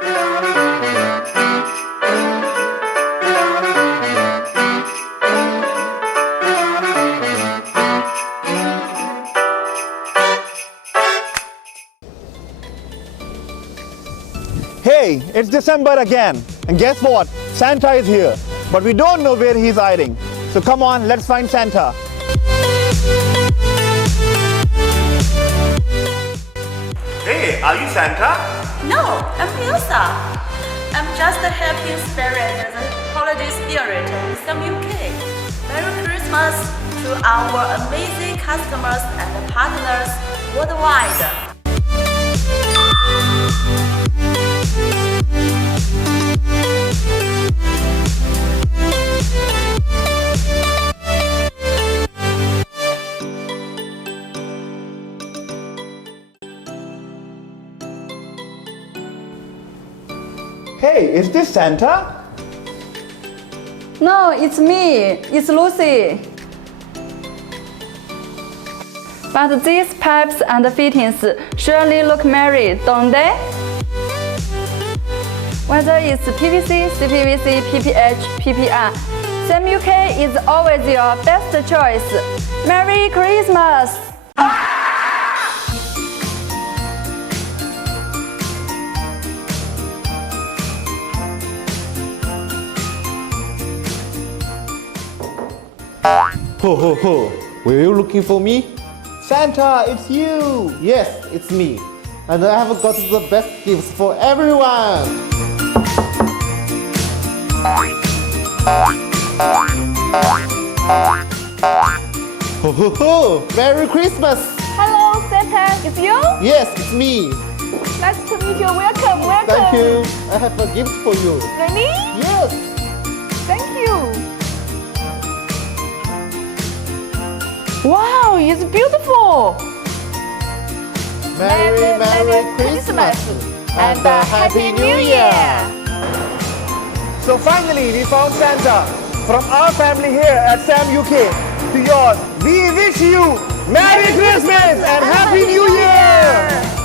Hey, it's December again, and guess what? Santa is here, but we don't know where he's hiding. So come on, let's find Santa. Hey, are you Santa? No, I'm Elsa. I'm just a helping spirit and the holiday spirit in some UK. Merry Christmas to our amazing customers and partners worldwide. Hey, is this Santa? No, it's me. It's Lucy. But these pipes and fittings surely look merry, don't they? Whether it's PVC, CPVC, PPH, PPR, Sam UK is always your best choice. Merry Christmas! Ho ho ho, were you looking for me? Santa, it's you! Yes, it's me. And I have got the best gifts for everyone. Ho ho ho, Merry Christmas! Hello, Santa, it's you? Yes, it's me. Nice to meet you. Welcome, welcome. Thank you. I have a gift for you. Really? Yes. Thank you. Wow, it's beautiful. Merry Christmas and a Happy New Year. So finally, we found Santa. From our family here at Sam UK to yours, we wish you Merry Christmas and Happy New Year!